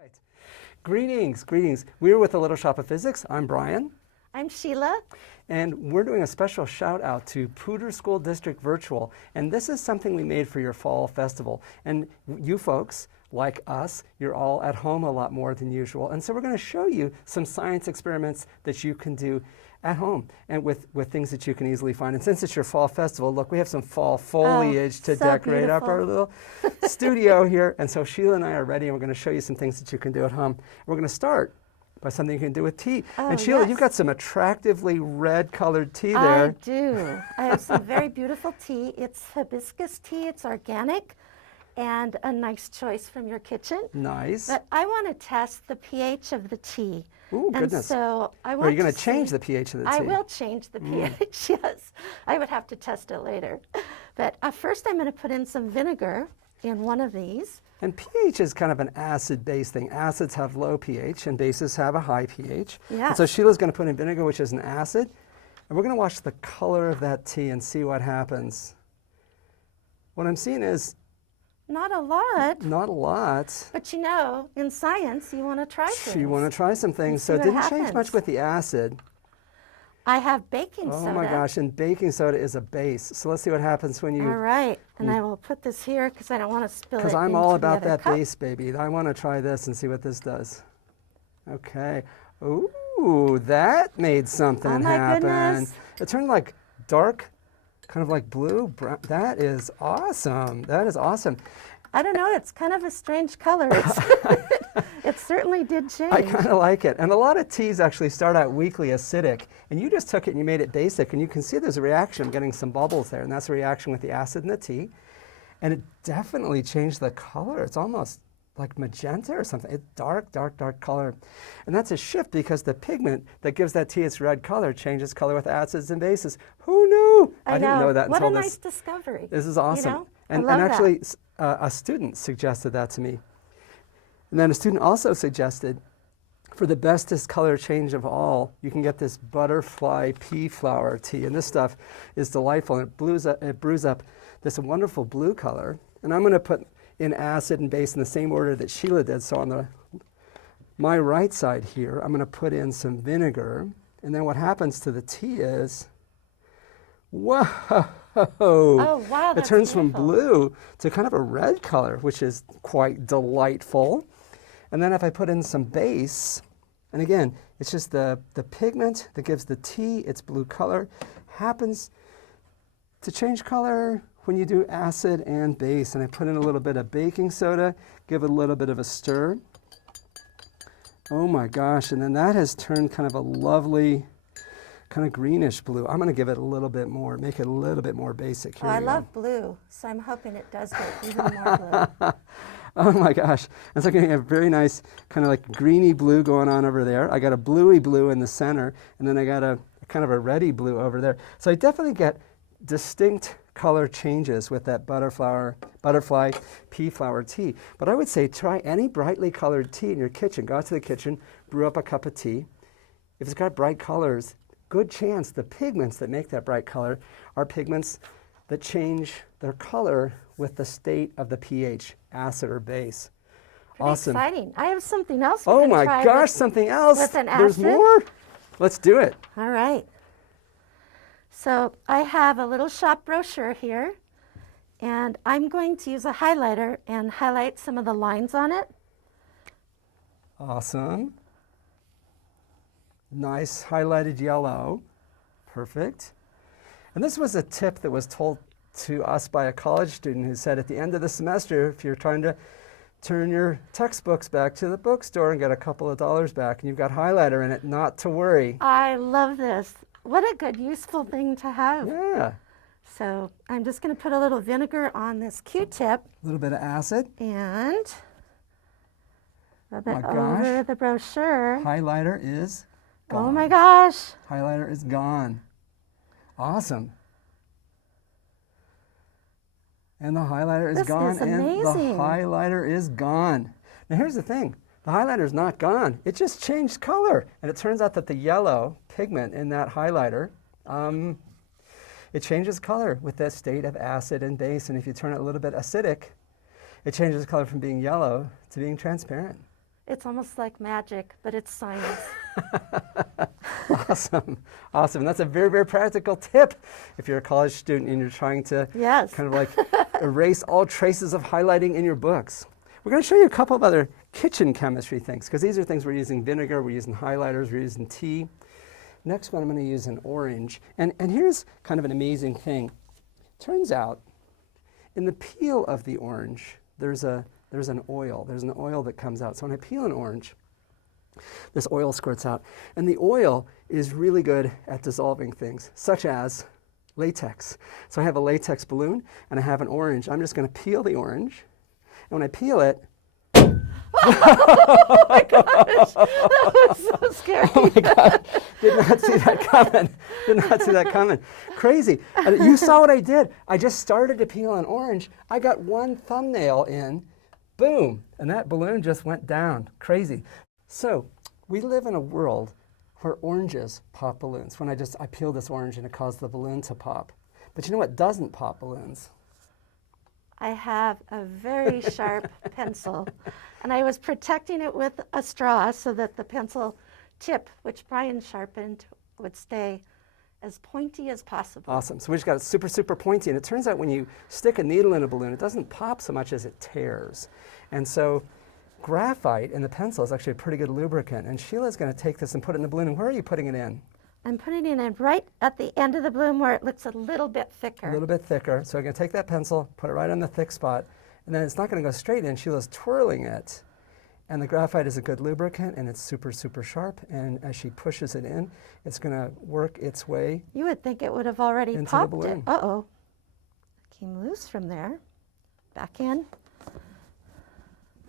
Right. Greetings, greetings. We're with the Little Shop of Physics. I'm Brian. I'm Sheila. And we're doing a special shout out to Poudre School District Virtual. And this is something we made for your fall festival. And you folks, like us, you're all at home a lot more than usual. And so we're going to show you some science experiments that you can do at home and with things that you can easily find. And since it's your fall festival, look, we have some fall foliage to decorate up our little studio here. And so Sheila and I are ready, and we're going to show you some things that you can do at home. We're going to start by something you can do with tea. And Sheila, yes. You've got some attractively red-colored tea there. I do. I have some very beautiful tea. It's hibiscus tea. It's organic and a nice choice from your kitchen. Nice. But I want to test the pH of the tea. Ooh, and goodness. So I want Are you going to to change the pH of the tea? I will change the pH, yes. I would have to test it later. But first I'm going to put in some vinegar in one of these. And pH is kind of an acid-base thing. Acids have low pH and bases have a high pH. Yes. And so Sheila's going to put in vinegar, which is an acid. And we're going to watch the color of that tea and see what happens. What I'm seeing is Not a lot. not a lot. But you know, in science, you want to try things. You want to try some things. So it what didn't change happens. much with the acid. I have baking soda. Oh my gosh, and baking soda is a base. So let's see what happens when you... All right, and I will put this here because I don't want to spill it Because I'm into all the about other that cup. base, baby. I want to try this and see what this does. Okay. Ooh, that made something Oh my happen. goodness. It turned like dark, kind of like blue. Brown. That is awesome. That is awesome. I don't know, it's kind of a strange color. It certainly did change. I kind of like it. And a lot of teas actually start out weakly acidic. And you just took it and you made it basic. And you can see there's a reaction. I'm getting some bubbles there. And that's a reaction with the acid in the tea. And it definitely changed the color. It's almost like magenta or something. It's dark, dark, dark color. And that's a shift because the pigment that gives that tea its red color changes color with acids and bases. Who knew? I didn't know that what until a this. nice discovery. This is awesome. You know? And I love actually, a student suggested that to me. And then a student also suggested, for the bestest color change of all, you can get this butterfly pea flower tea. And this stuff is delightful. And it brews up this wonderful blue color. And I'm going to put in acid and base in the same order that Sheila did. So on my right side here, I'm going to put in some vinegar. And then what happens to the tea is, whoa! Oh, wow, It that's turns from beautiful. blue to kind of a red color, which is quite delightful. And then if I put in some base, and again, it's just the pigment that gives the tea its blue color, happens to change color when you do acid and base. And I put in a little bit of baking soda, give it a little bit of a stir. Oh my gosh, and then that has turned kind of a lovely, kind of greenish blue. I'm going to give it a little bit more, make it a little bit more basic. Here I we go. love blue, so I'm hoping it does get even more blue. Oh my gosh. And so I'm getting a very nice kind of like greeny blue going on over there. I got a bluey blue in the center, and then I got a kind of a reddy blue over there. So I definitely get distinct color changes with that butterfly pea flower tea. But I would say try any brightly colored tea in your kitchen. Go out to the kitchen, brew up a cup of tea. If it's got bright colors, good chance the pigments that make that bright color are pigments that change their color with the state of the pH, acid or base. Pretty Awesome. exciting. I have something else we Oh can my try gosh, with- something else. with an There's acid? more? Let's do it. All right. So I have a little shop brochure here, and I'm going to use a highlighter and highlight some of the lines on it. Awesome. Nice highlighted yellow. Perfect. And this was a tip that was told to us by a college student who said at the end of the semester, if you're trying to turn your textbooks back to the bookstore and get a couple of dollars back and you've got highlighter in it, not to worry. I love this. What a good, useful thing to have. Yeah. So I'm just going to put a little vinegar on this Q-tip A little bit of acid. and rub Oh it my over gosh. the brochure. Highlighter is gone. Oh my gosh. Highlighter is gone. Awesome. And the highlighter is This gone, is and the amazing. highlighter is gone. Now here's the thing. The highlighter is not gone. It just changed color. And it turns out that the yellow pigment in that highlighter, it changes color with that state of acid and base. And if you turn it a little bit acidic, it changes color from being yellow to being transparent. It's almost like magic, but it's science. Awesome. Awesome. That's a very, very practical tip if you're a college student and you're trying to Yes. kind of like erase all traces of highlighting in your books. We're going to show you a couple of other kitchen chemistry things, because these are things we're using vinegar, we're using highlighters, we're using tea. Next one, I'm going to use an orange. And here's kind of an amazing thing. Turns out, in the peel of the orange, there's an oil. There's an oil that comes out. So when I peel an orange, this oil squirts out. And the oil is really good at dissolving things, such as latex. So I have a latex balloon, and I have an orange. I'm just going to peel the orange. And when I peel it, Oh my gosh, that was so scary. oh my God, did not see that coming. Did not see that coming. Crazy. And you saw what I did. I just started to peel an orange. I got one thumbnail in, boom, and that balloon just went down. Crazy. So we live in a world where oranges pop balloons. When I peel this orange and it caused the balloon to pop. But you know what doesn't pop balloons? I have a very sharp pencil, and I was protecting it with a straw so that the pencil tip, which Brian sharpened, would stay as pointy as possible. Awesome. So we just got it super, super pointy. And it turns out when you stick a needle in a balloon, it doesn't pop so much as it tears. And so graphite in the pencil is actually a pretty good lubricant. And Sheila's going to take this and put it in the balloon. And where are you putting it in? I'm putting it in right at the end of the balloon where it looks a little bit thicker. A little bit thicker. So I'm going to take that pencil, put it right on the thick spot, and then it's not going to go straight in. Sheila's twirling it. And the graphite is a good lubricant, and it's super, super sharp. And as she pushes it in, it's going to work its way. You would think it would have already into popped the balloon. it. Uh-oh. Came loose from there. Back in.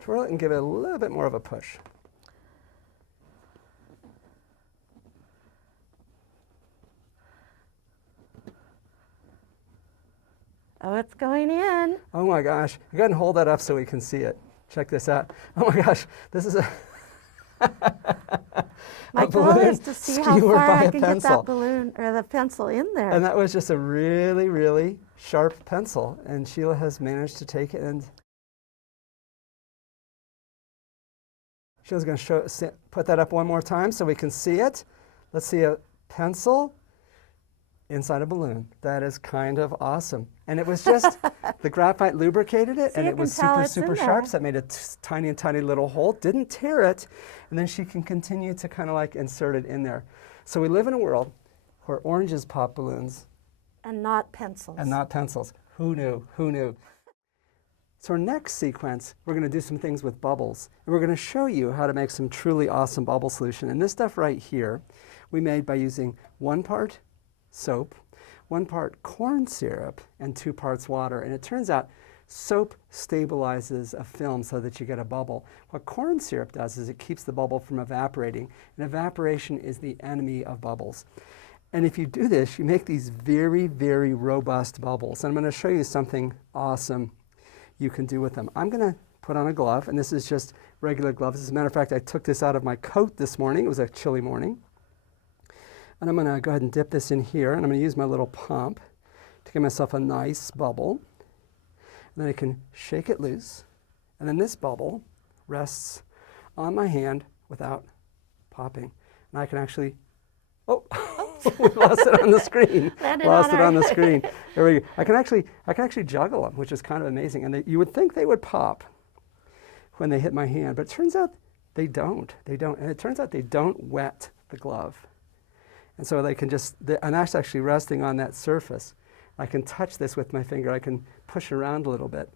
Twirl it and give it a little bit more of a push. Oh, it's going in. Oh my gosh. Go ahead and hold that up so we can see it. Check this out. Oh my gosh. This is a My goal balloon is to see how skewered far by I a can get pencil. that balloon or the pencil in there. And that was just a really, really sharp pencil. And Sheila has managed to take it, and Sheila's going to put that up one more time so we can see it. Let's see a pencil inside a balloon. That is kind of awesome. And it was just, the graphite lubricated it, So and you it was can tell super, it's in super there. sharp. So it made a tiny, tiny little hole, didn't tear it, and then she can continue to kind of like insert it in there. So we live in a world where oranges pop balloons And not pencils. and not pencils. Who knew? Who knew? So our next sequence, we're going to do some things with bubbles. And we're going to show you how to make some truly awesome bubble solution. And this stuff right here, we made by using 1 part soap, 1 part corn syrup, and 2 parts water. And it turns out soap stabilizes a film so that you get a bubble. What corn syrup does is it keeps the bubble from evaporating. And evaporation is the enemy of bubbles. And if you do this, you make these very, very robust bubbles. And I'm going to show you something awesome you can do with them. I'm going to put on a glove, and this is just regular gloves. As a matter of fact, I took this out of my coat this morning. It was a chilly morning. And I'm going to go ahead and dip this in here, and I'm going to use my little pump to give myself a nice bubble. And then I can shake it loose, and then this bubble rests on my hand without popping. And I can actually, oh, we lost it on the screen. Lost it on the screen. There we go. I can actually juggle them, which is kind of amazing. And you would think they would pop when they hit my hand, but it turns out they don't. They don't. And it turns out they don't wet the glove. And so they can just, and that's actually resting on that surface. I can touch this with my finger. I can push around a little bit.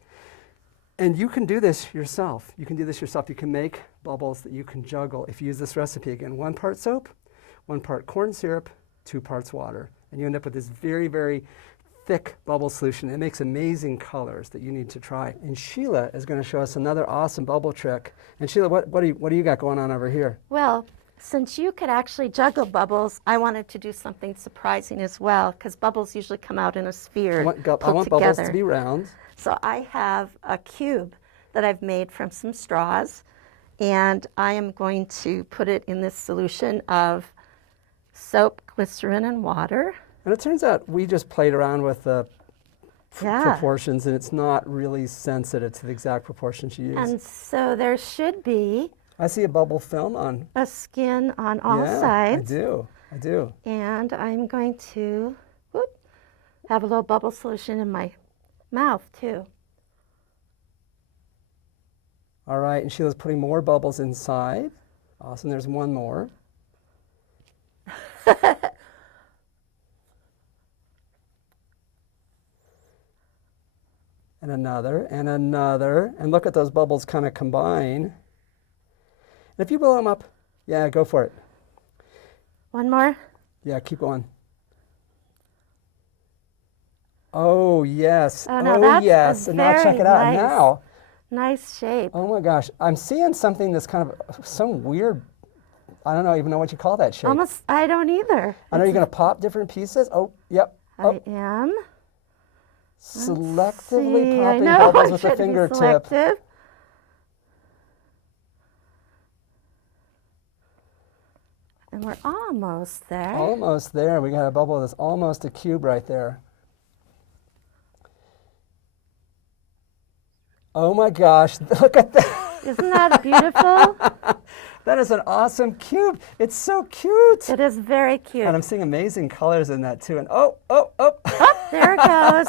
And you can do this yourself. You can do this yourself. You can make bubbles that you can juggle if you use this recipe. Again, 1 part soap, 1 part corn syrup, 2 parts water. And you end up with this very, very thick bubble solution. It makes amazing colors that you need to try. And Sheila is going to show us another awesome bubble trick. And Sheila, what do you got going on over here? Well, since you could actually juggle bubbles, I wanted to do something surprising as well, because bubbles usually come out in a sphere I want bubbles together. to be round. So I have a cube that I've made from some straws, and I am going to put it in this solution of soap, glycerin, and water. And it turns out we just played around with the Yeah. proportions, and it's not really sensitive to the exact proportions you use. And so there should be I see a bubble film on. a skin on all Yeah, sides. I do. I do. And I'm going to have a little bubble solution in my mouth too. All right, and Sheila's putting more bubbles inside. Awesome, there's one more. And another, and another. And look at those bubbles kind of combine. And if you blow them up, yeah, go for it. One more. Yeah, keep going. Oh, yes. Oh, now that's yes. a And now check very it out. nice- Now, Nice shape. oh my gosh, I'm seeing something that's kind of some weird, I don't even know what you call that shape. Almost, I don't either. I know you're going to pop different pieces. Oh, yep. Oh, I am. selectively See, I popping know, bubbles I'm with the trying to be fingertip. selective. And we're almost there. Almost there. We got a bubble that's almost a cube right there. Oh my gosh, look at that. Isn't that beautiful? That is an awesome cube. It's so cute. It is very cute. And I'm seeing amazing colors in that too. And oh. There it goes.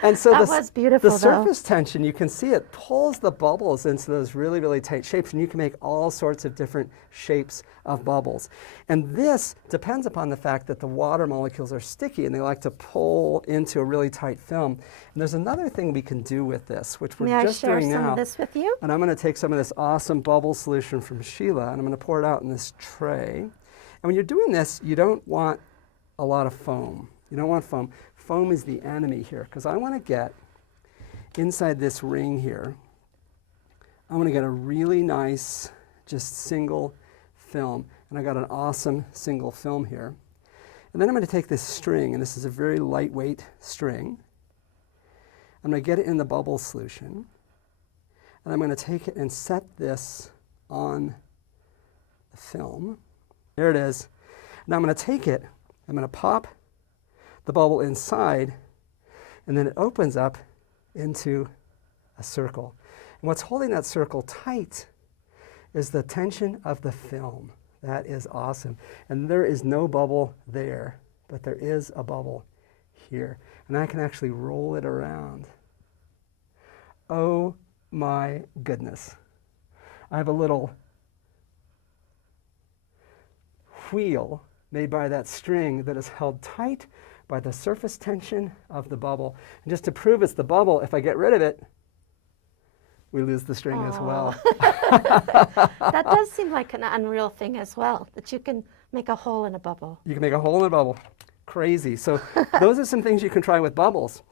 And so That was beautiful, the though. surface tension, you can see it pulls the bubbles into those really, really tight shapes, and you can make all sorts of different shapes of bubbles. And this depends upon the fact that the water molecules are sticky and they like to pull into a really tight film. And there's another thing we can do with this, which we're May I just share doing some now. of this with you? And I'm going to take some of this awesome bubble solution from Sheila, and I'm going to pour it out in this tray. And when you're doing this, you don't want a lot of foam. You don't want foam. Foam is the enemy here, because I want to get inside this ring here, I want to get a really nice, just single film. And I got an awesome single film here. And then I'm going to take this string, and this is a very lightweight string. I'm going to get it in the bubble solution. And I'm going to take it and set this on the film. There it is. Now I'm going to take it, I'm going to pop the bubble inside, and then it opens up into a circle. And what's holding that circle tight is the tension of the film. That is awesome. And there is no bubble there, but there is a bubble here. And I can actually roll it around. Oh my goodness. I have a little wheel made by that string that is held tight by the surface tension of the bubble. And just to prove it's the bubble, if I get rid of it, we lose the string as well. That does seem like an unreal thing as well, that you can make a hole in a bubble. You can make a hole in a bubble. Crazy. So those are some things you can try with bubbles.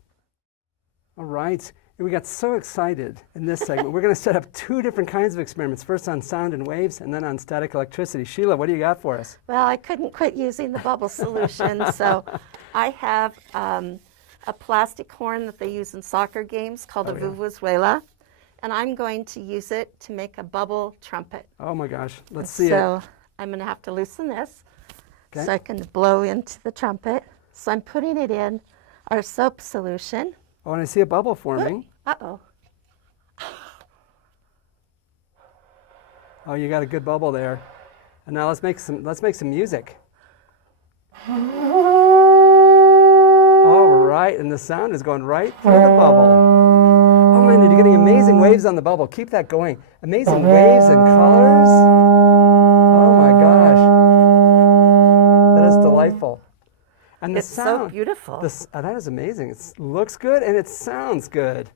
All right. We got so excited in this segment. We're going to set up two different kinds of experiments, first on sound and waves and then on static electricity. Sheila, what do you got for us? Well, I couldn't quit using the bubble solution, so I have a plastic horn that they use in soccer games called a vuvuzela, and I'm going to use it to make a bubble trumpet. Oh my gosh, let's see it. So I'm going to have to loosen this so I can blow into the trumpet. So I'm putting it in our soap solution. Oh, and I see a bubble forming. Uh-oh. Oh, you got a good bubble there. And now let's make some music. All right, and the sound is going right through the bubble. Oh man, you're getting amazing waves on the bubble. Keep that going. Amazing waves and colors. Oh my gosh. That is delightful. And the It's sound, so beautiful. that is amazing. It looks good and it sounds good.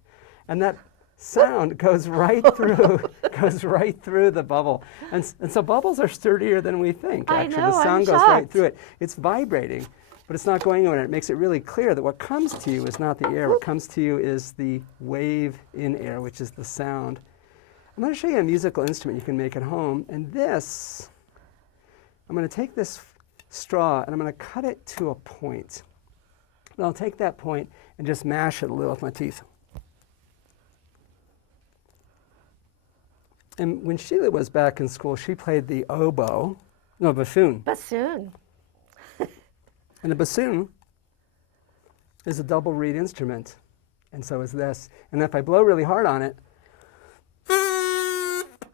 And that sound goes right through the bubble. And so bubbles are sturdier than we think, I actually. know, The I'm sound goes right shocked. through it. It's vibrating, but it's not going anywhere. It makes it really clear that what comes to you is not the air. What comes to you is the wave in air, which is the sound. I'm going to show you a musical instrument you can make at home. And this, I'm going to take this straw and I'm going to cut it to a point. And I'll take that point and just mash it a little with my teeth. And when Sheila was back in school, she played the bassoon. Bassoon. And the bassoon is a double reed instrument, and so is this. And if I blow really hard on it,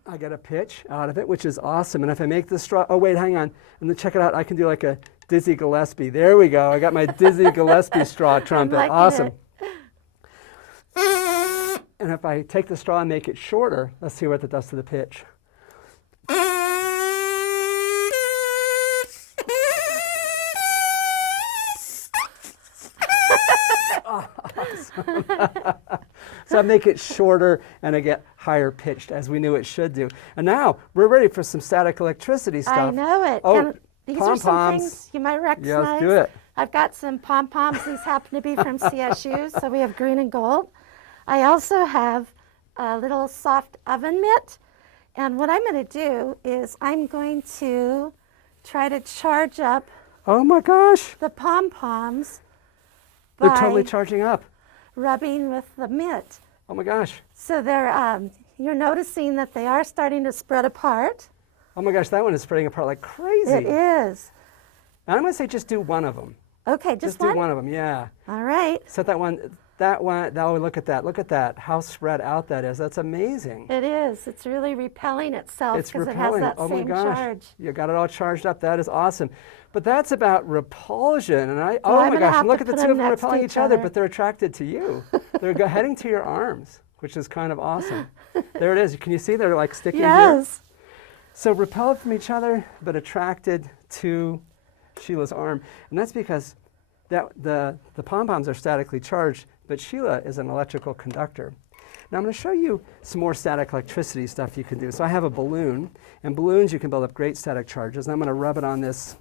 I get a pitch out of it, which is awesome. And if I make the straw, oh wait, hang on. And then check it out. I can do like a Dizzy Gillespie. There we go. I got my Dizzy Gillespie straw trumpet. Awesome. And if I take the straw and make it shorter, let's see what it does to the pitch. Awesome. So I make it shorter and I get higher pitched, as we knew it should do. And now we're ready for some static electricity stuff. I know it. Oh, And these are some things you might recognize. Yeah, let's do it. I've got some pom-poms. These happen to be from CSU, so we have green and gold. I also have a little soft oven mitt. And what I'm going to do is I'm going to try to charge up Oh my gosh. the pom-poms They're by totally charging up. rubbing with the mitt. Oh my gosh. So they're, you're noticing that they are starting to spread apart. Oh my gosh, that one is spreading apart like crazy. It is. And I'm going to say just do one of them. Okay, just one? do one of them, yeah. All right. Set that one, oh, look at that. How spread out that is. That's amazing. It is. It's really repelling itself It's because repelling. it has that Oh my same gosh. charge. You got it all charged up. That is awesome. But that's about repulsion. And Well, oh I'm my gonna gosh, have and look to at the put two of them them next to repelling each each other, other. but they're attracted to you. They're heading to your arms, which is kind of awesome. There it is. Can you see they're like sticking here? Yes. So repelled from each other, but attracted to Sheila's arm. And that's because the pom-poms are statically charged, but Sheila is an electrical conductor. Now I'm going to show you some more static electricity stuff you can do. So I have a balloon, and balloons you can build up great static charges. And I'm going to rub it on this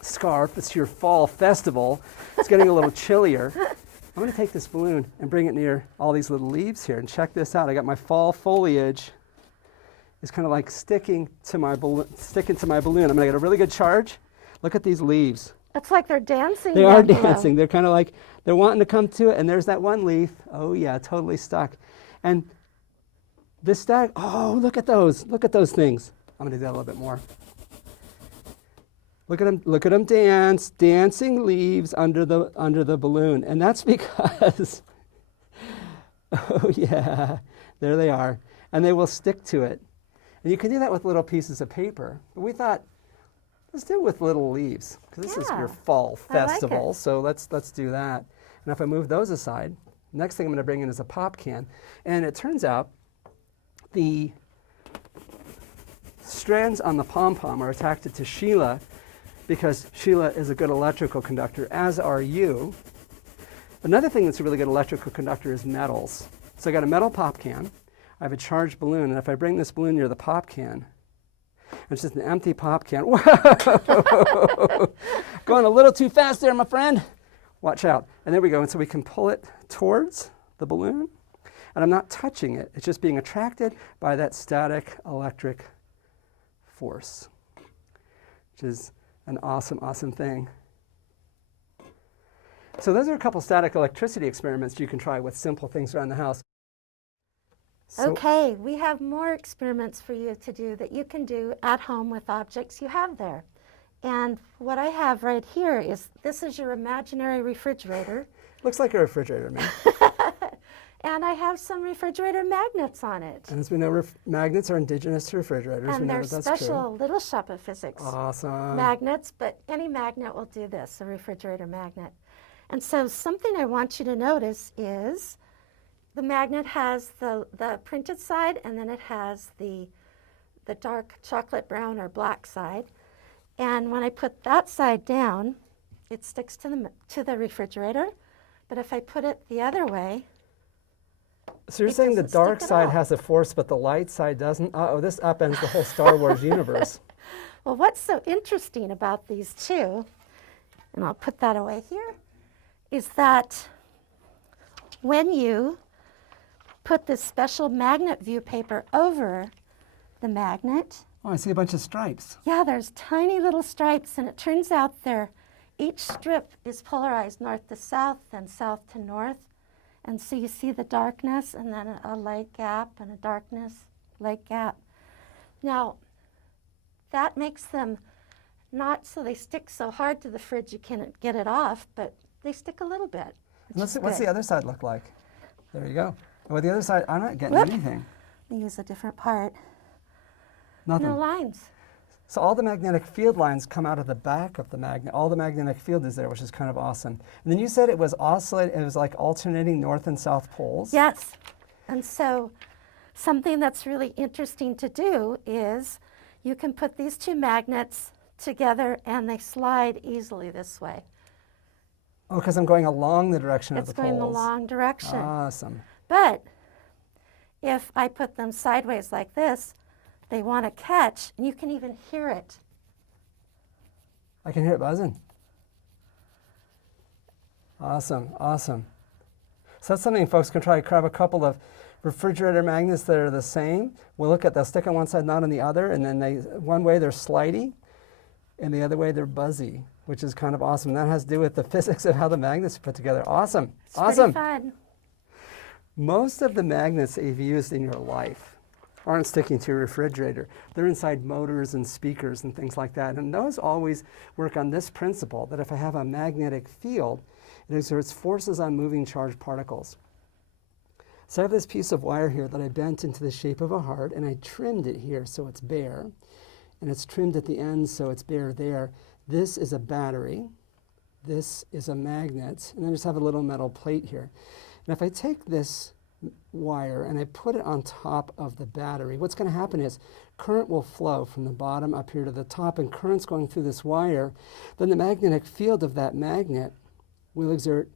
scarf. It's your fall festival. It's getting a little chillier. I'm going to take this balloon and bring it near all these little leaves here, and check this out. I got my fall foliage. It's kind of like sticking to my balloon. I'm going to get a really good charge. Look at these leaves. It's like they're dancing. They are down below. dancing. They're kind of like, they're wanting to come to it, and there's that one leaf. Oh yeah, totally stuck. And this stack, oh, look at those. Look at those things. I'm going to do that a little bit more. Look at them dance, dancing leaves under the balloon. And that's because, oh yeah, there they are. And they will stick to it. And you can do that with little pieces of paper. But we thought, let's do it with little leaves, because this is your fall festival. I like it. So let's do that. And if I move those aside, next thing I'm going to bring in is a pop can. And it turns out the strands on the pom-pom are attracted to Sheila because Sheila is a good electrical conductor, as are you. Another thing that's a really good electrical conductor is metals. So I got a metal pop can. I have a charged balloon, and if I bring this balloon near the pop can, it's just an empty pop can. Whoa! Going a little too fast there, my friend. Watch out. And there we go. And so we can pull it towards the balloon. And I'm not touching it. It's just being attracted by that static electric force, which is an awesome, awesome thing. So those are a couple static electricity experiments you can try with simple things around the house. So Okay, we have more experiments for you to do that you can do at home with objects you have there. And what I have right here is, this is your imaginary refrigerator. looks like a refrigerator, man. And I have some refrigerator magnets on it. And as we know, magnets are indigenous to refrigerators. We And know they're that that's special Little Shop of Physics Awesome. magnets, but any magnet will do this, a refrigerator magnet. And so something I want you to notice is the magnet has the printed side, and then it has the dark chocolate brown or black side. And when I put that side down, it sticks to the refrigerator. But if I put it the other way, So you're It saying the doesn't dark stick at side all. has a force, but the light side doesn't? Uh-oh, this upends the whole Star Wars universe. well, what's so interesting about these two, and I'll put that away here, is that when you put this special magnet view paper over the magnet, Oh, I see a bunch of stripes. yeah, there's tiny little stripes, and it turns out each strip is polarized north to south and south to north. And so you see the darkness and then a light gap and a darkness, light gap. Now, that makes them not so they stick so hard to the fridge you can't get it off, but they stick a little bit. What's the other side look like? There you go. And with the other side, I'm not getting Whoop. anything. Let me use a different part. Nothing. No lines. So all the magnetic field lines come out of the back of the magnet. All the magnetic field is there, which is kind of awesome. And then you said it was it was like alternating north and south poles. Yes. And so something that's really interesting to do is you can put these two magnets together and they slide easily this way. Oh, because I'm going along the direction of the poles. It's going the long direction. Awesome. But if I put them sideways like this, they want to catch, and you can even hear it. I can hear it buzzing. Awesome, awesome. So that's something folks can try. Grab a couple of refrigerator magnets that are the same. They'll stick on one side, not on the other, and then one way they're slidey, and the other way they're buzzy, which is kind of awesome. That has to do with the physics of how the magnets are put together. Awesome, It's awesome. pretty fun. Most of the magnets that you've used in your life aren't sticking to your refrigerator. They're inside motors and speakers and things like that. And those always work on this principle, that if I have a magnetic field, it exerts forces on moving charged particles. So I have this piece of wire here that I bent into the shape of a heart, and I trimmed it here so it's bare. And it's trimmed at the end so it's bare there. This is a battery. This is a magnet. And then I just have a little metal plate here. And if I take this wire and I put it on top of the battery, what's going to happen is current will flow from the bottom up here to the top, and current's going through this wire. Then the magnetic field of that magnet will exert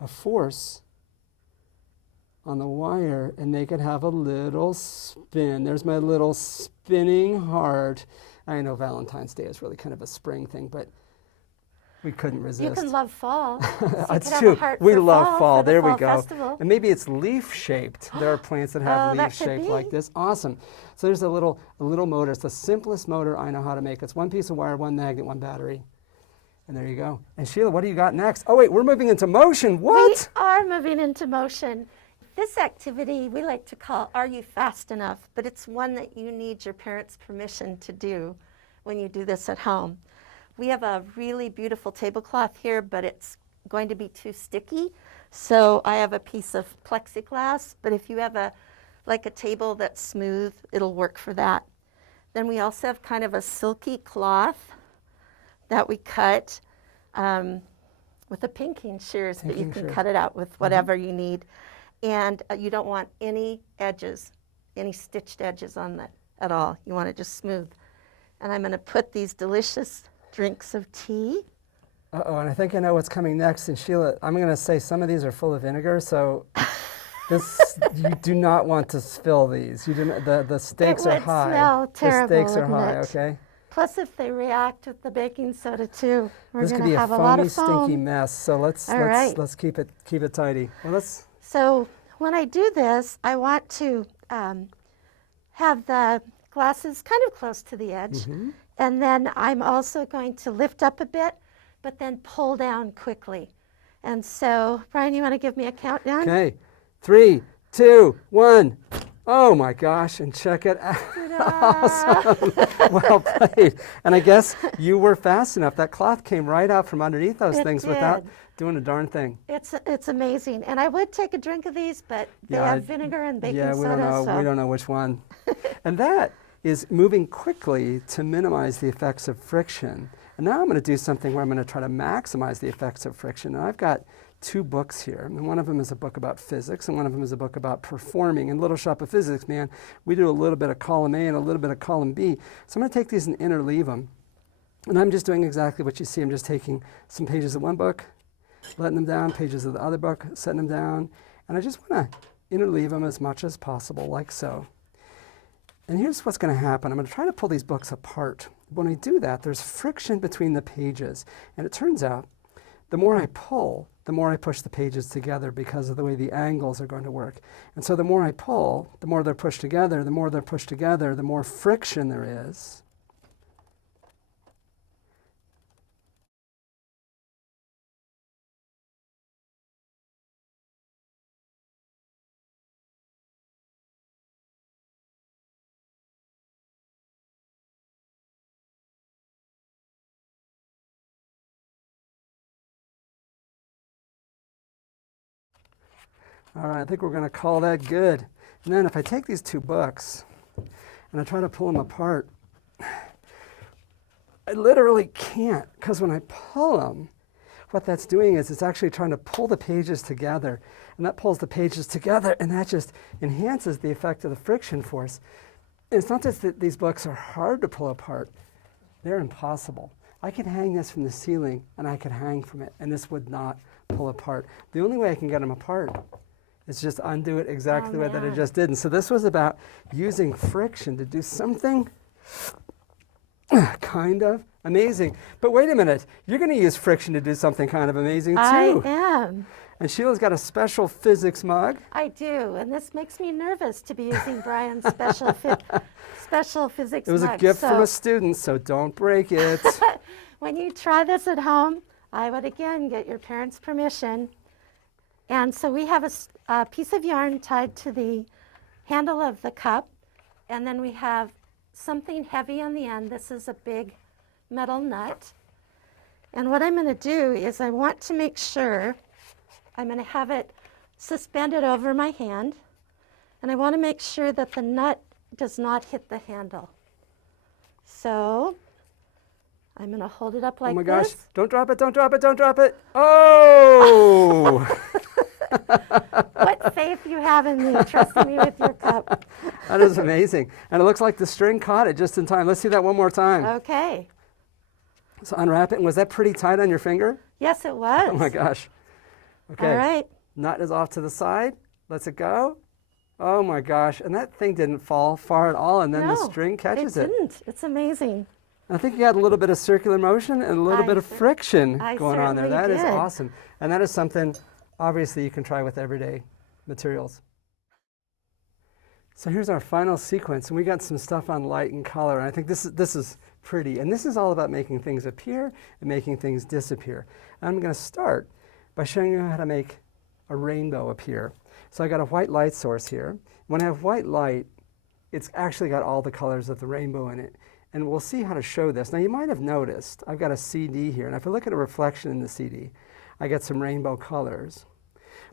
a force on the wire and make it have a little spin. There's my little spinning heart. I know Valentine's Day is really kind of a spring thing, but we couldn't resist. You can love fall. So It's true. We love fall. There we go. Festival. And maybe it's leaf-shaped. There are plants that have that leaf shaped could like be. this. Awesome. So there's a little motor. It's the simplest motor I know how to make. It's one piece of wire, one magnet, one battery. And there you go. And Sheila, what do you got next? Oh, wait, we're moving into motion. What? We are moving into motion. This activity we like to call Are You Fast Enough? But it's one that you need your parents' permission to do when you do this at home. We have a really beautiful tablecloth here, but it's going to be too sticky. So I have a piece of plexiglass, but if you have a table that's smooth, it'll work for that. Then we also have kind of a silky cloth that we cut with a pinking shears, but you can cut it out with whatever you need. And you don't want any edges, any stitched edges on that at all. You want it just smooth. And I'm going to put these delicious drinks of tea. Uh-oh, and I think I know what's coming next. And Sheila, I'm going to say some of these are full of vinegar, so you do not want to spill these. You do not, the stakes are high. It would smell terrible, The stakes are high, wouldn't it? okay? Plus, if they react with the baking soda too, we're This going could to be have a a lot foamy, of foam. stinky mess. So let's keep it tidy. Well, So when I do this, I want to have the glasses kind of close to the edge. Mm-hmm. And then I'm also going to lift up a bit, but then pull down quickly. And so, Brian, you want to give me a countdown? Okay, 3, 2, 1. Oh my gosh, and check it out. Awesome. Well played. And I guess you were fast enough. That cloth came right out from underneath those It things did. without doing a darn thing. It's amazing. And I would take a drink of these, but they have vinegar and baking yeah, soda. we don't know which one. And that is moving quickly to minimize the effects of friction. And now I'm going to do something where I'm going to try to maximize the effects of friction. And I've got 2 books here. And one of them is a book about physics, and one of them is a book about performing. In Little Shop of Physics, man, we do a little bit of column A and a little bit of column B. So I'm going to take these and interleave them. And I'm just doing exactly what you see. I'm just taking some pages of one book, letting them down, pages of the other book, setting them down. And I just want to interleave them as much as possible, like so. And here's what's going to happen. I'm going to try to pull these books apart. When I do that, there's friction between the pages. And it turns out, the more I pull, the more I push the pages together because of the way the angles are going to work. And so the more I pull, the more they're pushed together, the more they're pushed together, the more friction there is. All right, I think we're going to call that good. And then if I take these 2 books and I try to pull them apart, I literally can't, because when I pull them, what that's doing is it's actually trying to pull the pages together, and that pulls the pages together, and that just enhances the effect of the friction force. And it's not just that these books are hard to pull apart, they're impossible. I could hang this from the ceiling, and I could hang from it, and this would not pull apart. The only way I can get them apart is just undo it exactly the way that I just did. And so this was about using friction to do something kind of amazing. But wait a minute, you're going to use friction to do something kind of amazing too. I am. And Sheila's got a special physics mug. I do, and this makes me nervous to be using Brian's special physics mug. It was a gift from a student, so don't break it. When you try this at home, I would again get your parents' permission. And so we have a piece of yarn tied to the handle of the cup, and then we have something heavy on the end. This is a big metal nut. And what I'm going to do is I want to make sure I'm going to have it suspended over my hand, and I want to make sure that the nut does not hit the handle. So I'm going to hold it up like this. Oh my gosh, don't drop it, don't drop it, don't drop it. Oh! What faith you have in me, trusting me with your cup. That is amazing. And it looks like the string caught it just in time. Let's see that one more time. Okay. So unwrap it. And was that pretty tight on your finger? Yes, it was. Oh my gosh. Okay. All right. Nut is off to the side. Lets it go. Oh my gosh. And that thing didn't fall far at all. And then the string catches it. It didn't. It's amazing. I think you got a little bit of circular motion and a little bit of friction going on there. That is awesome. And that is something, obviously, you can try with everyday materials. So here's our final sequence, and we got some stuff on light and color, and I think this is pretty. And this is all about making things appear and making things disappear. And I'm going to start by showing you how to make a rainbow appear. So I got a white light source here. When I have white light, it's actually got all the colors of the rainbow in it. And we'll see how to show this. Now you might have noticed, I've got a CD here, and if I look at a reflection in the CD, I get some rainbow colors.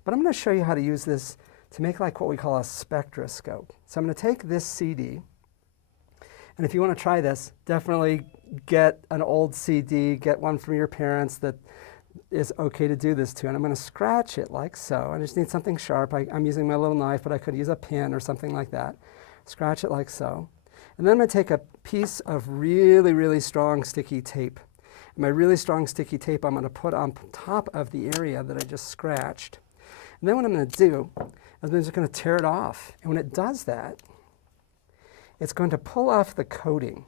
But I'm going to show you how to use this to make like what we call a spectroscope. So I'm going to take this CD, and if you want to try this, definitely get an old CD, get one from your parents that is okay to do this to. And I'm going to scratch it like so. I just need something sharp. I'm using my little knife, but I could use a pin or something like that. Scratch it like so. And then I'm going to take a piece of really, really strong sticky tape. And my really strong sticky tape I'm going to put on top of the area that I just scratched. And then what I'm going to do is I'm just going to tear it off. And when it does that, it's going to pull off the coating.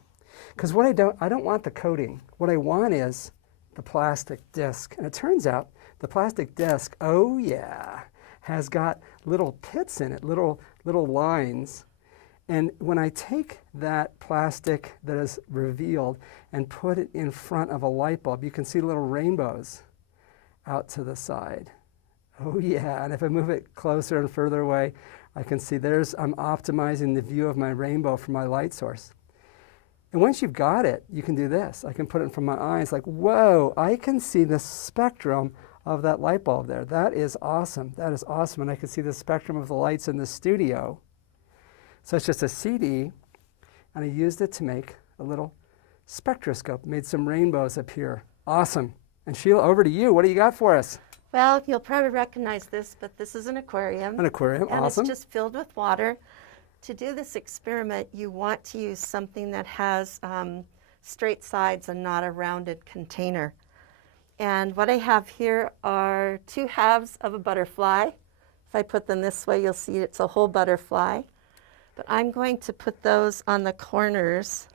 Because what I don't want the coating. What I want is the plastic disc. And it turns out the plastic disc, oh yeah, has got little pits in it, little lines. And when I take that plastic that is revealed and put it in front of a light bulb, you can see little rainbows out to the side. Oh yeah, and if I move it closer and further away, I can see I'm optimizing the view of my rainbow from my light source. And once you've got it, you can do this. I can put it in front of my eyes like, whoa, I can see the spectrum of that light bulb there. That is awesome. That is awesome. And I can see the spectrum of the lights in the studio. So it's just a CD, and I used it to make a little spectroscope, made some rainbows appear. Awesome. And Sheila, over to you. What do you got for us? Well, you'll probably recognize this, but this is an aquarium. An aquarium, and awesome. It's just filled with water. To do this experiment, you want to use something that has straight sides and not a rounded container. And what I have here are 2 halves of a butterfly. If I put them this way, you'll see it's a whole butterfly. But I'm going to put those on the corners.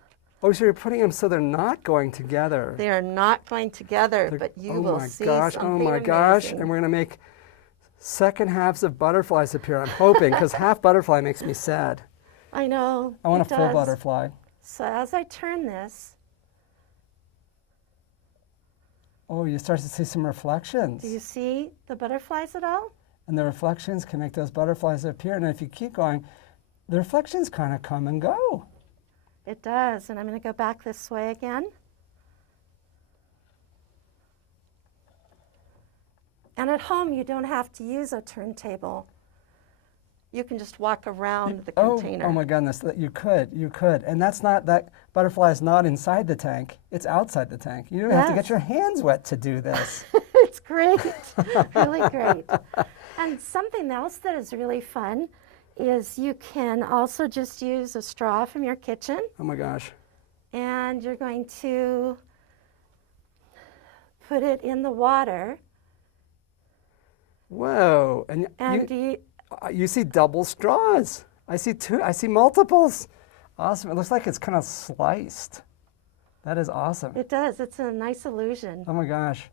Oh, so you're putting them so they're not going together. They are not going together, but you will see something Oh my gosh, amazing. and we're going to make second halves of butterflies appear. I'm hoping, because half butterfly makes me sad. I know. I want it a full does. butterfly. So as I turn this, Oh, you start to see some reflections. do you see the butterflies at all? And the reflections can make those butterflies appear. And if you keep going, the reflections kind of come and go. It does, and I'm going to go back this way again. And at home, you don't have to use a turntable. you can just walk around the Oh, container. oh my goodness, you could. And that's not, that butterfly is not inside the tank, it's outside the tank. You don't have to get Yes. your hands wet to do this. It's great, really great. And something else that is really fun is you can also just use a straw from your kitchen, Oh my gosh. and you're going to put it in the water. Whoa, and you see double straws. I see multiples. Awesome, it looks like it's kind of sliced. That is awesome. It does, it's a nice illusion. Oh my gosh.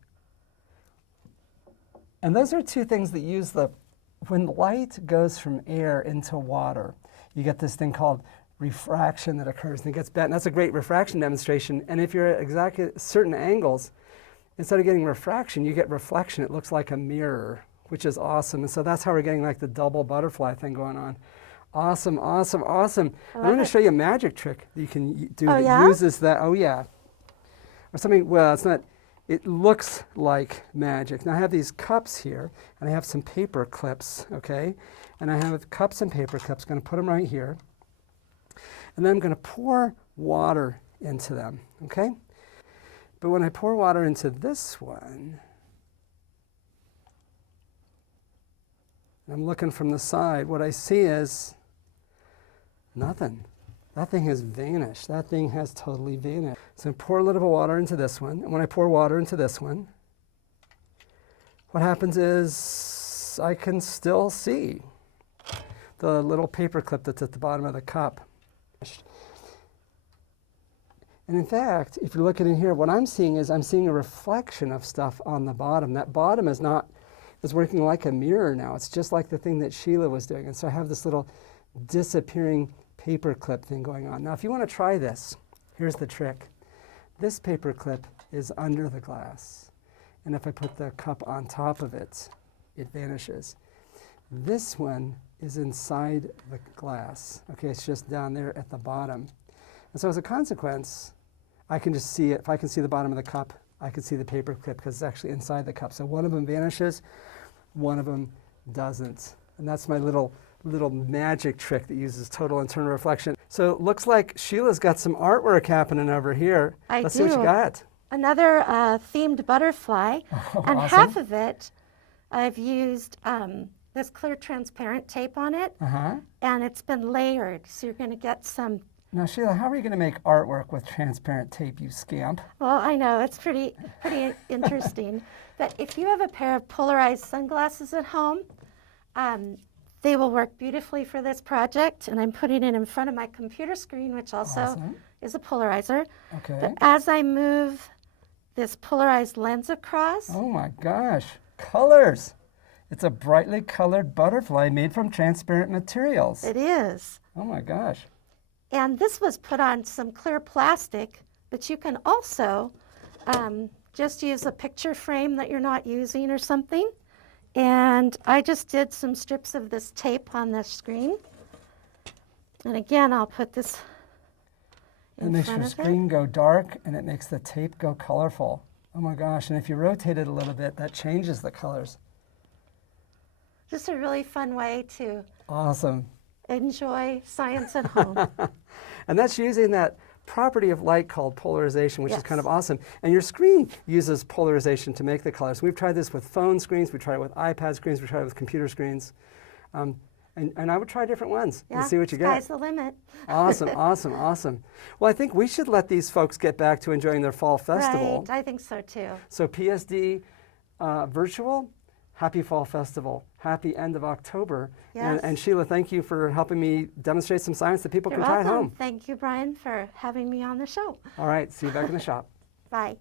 And those are two things that use when light goes from air into water, you get this thing called refraction that occurs and it gets bent. And that's a great refraction demonstration. And if you're at exactly certain angles, instead of getting refraction, you get reflection. It looks like a mirror, which is awesome. And so that's how we're getting like the double butterfly thing going on. Awesome, awesome, awesome. I'm going to show you a magic trick that you can do that uses that. Oh yeah. Or something, well, it's not. It looks like magic. Now I have these cups here, and I have some paper clips, okay? And I have cups and paper clips. I'm going to put them right here. And then I'm going to pour water into them, okay? But when I pour water into this one, I'm looking from the side, what I see is nothing. That thing has vanished. That thing has totally vanished. So I pour a little bit of water into this one, and when I pour water into this one, what happens is I can still see the little paper clip that's at the bottom of the cup. And in fact, if you're looking in here, what I'm seeing is I'm seeing a reflection of stuff on the bottom. That bottom is working like a mirror now. It's just like the thing that Sheila was doing. And so I have this little disappearing paper clip thing going on. Now, if you want to try this, here's the trick. This paper clip is under the glass. And if I put the cup on top of it, it vanishes. This one is inside the glass. Okay, it's just down there at the bottom. And so as a consequence, I can just see it. If I can see the bottom of the cup, I can see the paper clip because it's actually inside the cup. So one of them vanishes, one of them doesn't. And that's my little magic trick that uses total internal reflection. So it looks like Sheila's got some artwork happening over here. Let's see what you got. Another themed butterfly, and awesome. half of it I've used this clear transparent tape on it, and it's been layered. So you're going to get some. Now, Sheila, how are you going to make artwork with transparent tape, you scamp? Well, I know, it's pretty interesting. But if you have a pair of polarized sunglasses at home, they will work beautifully for this project. And I'm putting it in front of my computer screen, which also is a polarizer. Okay. But as I move this polarized lens across. Oh my gosh, colors. It's a brightly colored butterfly made from transparent materials. It is. Oh my gosh. And this was put on some clear plastic, but you can also just use a picture frame that you're not using or something. And I just did some strips of this tape on the screen. And again, I'll put this in It makes front your of screen go dark and it makes the tape go colorful. Oh my gosh, and if you rotate it a little bit, that changes the colors. Just a really fun way to Awesome. enjoy science at home. And that's using that property of light called polarization, which is kind of awesome. And your screen uses polarization to make the colors. We've tried this with phone screens, we tried it with iPad screens, we tried it with computer screens. And I would try different ones and see what you get. Sky's the limit. Awesome, awesome, awesome. Well, I think we should let these folks get back to enjoying their fall festival. Right, I think so too. So PSD Virtual, happy fall festival. Happy end of October. Yes. And Sheila, thank you for helping me demonstrate some science that people You're can try at welcome. home. Thank you, Brian, for having me on the show. All right, see you back in the shop. Bye.